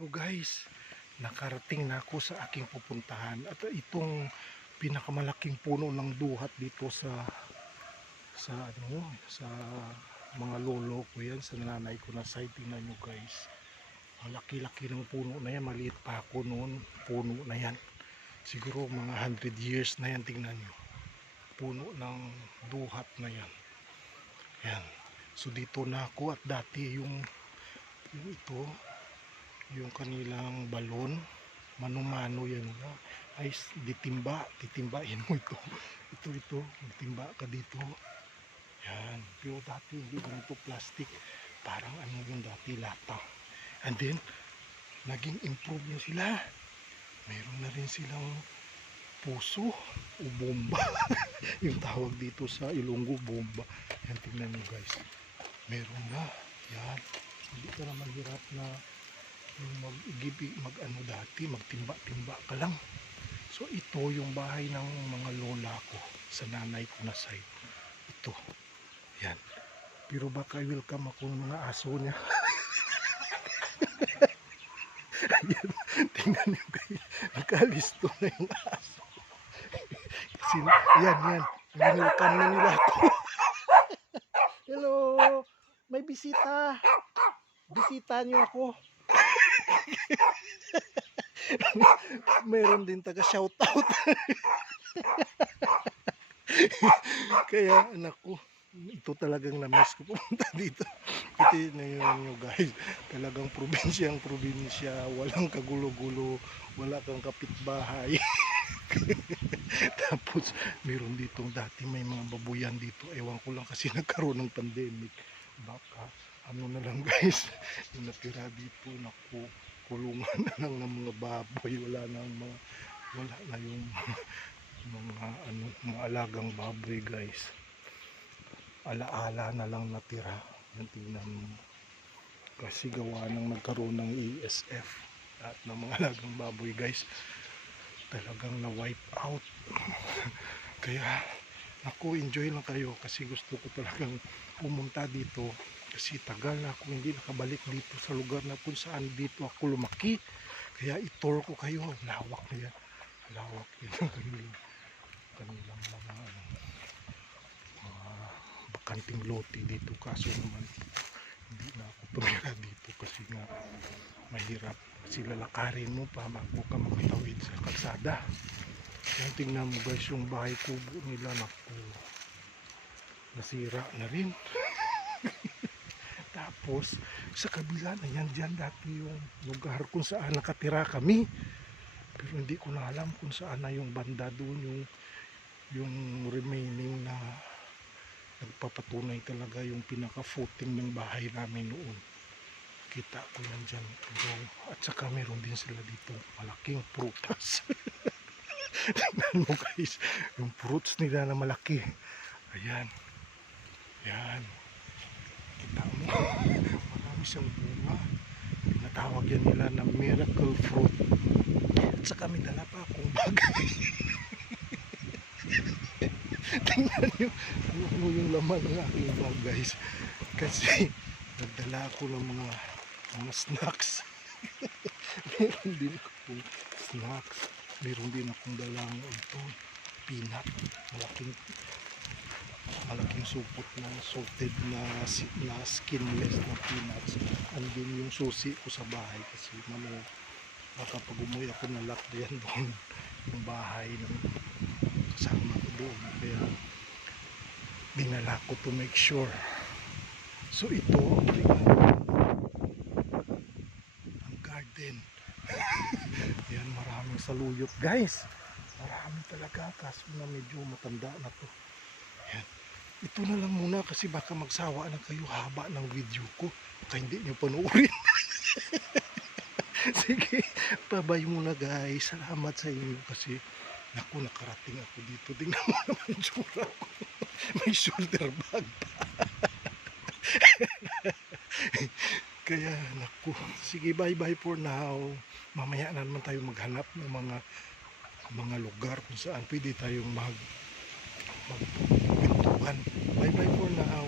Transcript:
So guys, nakarating na ako sa aking pupuntahan at itong pinakamalaking puno ng duhat dito sa mga lolo ko yan, sa nanay ko na side. Tingnan nyo guys, ang laki-laki ng puno na yan. Maliit pa ako noon, puno na yan siguro mga 100 years na yan. Tingnan nyo, puno ng duhat na yan. Yan, so dito na ako. At dati yung ito, yung kanilang balon, mano-mano yan na ay titimbain mo ito magtimba ka dito yan. Pero dati hindi ganito, plastic, parang ano yung dati, lata. And then naging improve na sila, mayroon na rin silang puso o bomba yung tawag dito sa Ilonggo, bomba yan. Tingnan nyo guys, meron na yan. Hindi ka na mahirap na yung mag-ano dati, magtimba-timba ka lang. So ito yung bahay ng mga lola ko sa nanay ko na side. Ito, yan. Pero baka welcome ako ng mga aso niya. Ayan, tingnan nyo guys, nakalisto na yung aso. Kasi, yan, welcome na nila ako. Hello, may bisita. Bisita niyo ako. Meron din taga shoutout. Kaya anak ko, ito talagang na-miss ko pumunta dito. Ito na yun guys, talagang probinsya, walang kagulo-gulo, wala kang kapitbahay. Tapos meron ditong dati may mga babuyan dito, ewan ko lang kasi nagkaroon ng pandemic, baka ano na lang guys yung natira dito. Naku, kulungan na lang ng mga baboy, wala na yung mga alagang baboy guys, alaala na lang natira. Yan, tingnan mo, kasi gawa nang nagkaroon ng ESF at ng mga alagang baboy guys, talagang na wipe out. Kaya ako, enjoy lang kayo kasi gusto ko talagang pumunta dito kasi tagal na ako hindi nakabalik dito sa lugar na kung saan dito ako lumaki. Kaya i-tour ko kayo, lawak na yan, lawak yan ang kanilang mga bakanting lote dito. Kaso naman hindi na ako tumira dito kasi nga mahirap sila lakarin mo pa bago ka makatawid sa kalsada. Yan, tingnan mo guys yung bahay kubo nila, naku, nasira na rin. Tapos sa kabila na yan, dyan dati yung lugar kung saan nakatira kami, pero hindi ko na alam kung saan na yung banda doon, yung remaining na nagpapatunay talaga yung pinaka-footing ng bahay namin noon. Kita ko yan dyan. At saka meron din sila dito malaking prutas. Tingnan mo guys, yung fruits nila na malaki. Ayan, yan, kita mo, marami siyang bunga. Tinatawag yan nila na miracle fruit. At saka may dala pa akong bagay. Tingnan nyo yung laman ng aking bag guys, kasi nagdala ako ng mga snacks. Meron din akong snacks, meron din akong dalang peanut, malaking supot na salted na skinless na peanuts. And din yung susi ko sa bahay kasi baka pag umuwi ako na lock yan doon yung bahay ng kasama ko doon, kaya dinala ko to make sure. So ito ang garden. Yan, maraming saluyot guys, marami talaga, kaso na medyo matanda na to. Yan, ito na lang muna kasi baka magsawa na kayo haba ng video ko, baka hindi nyo panoorin. Sige, bye-bye muna guys, salamat sa inyo kasi naku, nakarating ako dito. Tingnan mo naman tsura ko, may shoulder bag pa. Kaya naku, sige, bye-bye for now. Mamaya na naman tayo maghanap ng mga lugar kung saan pwede tayong magpintuan. Bye-bye for now.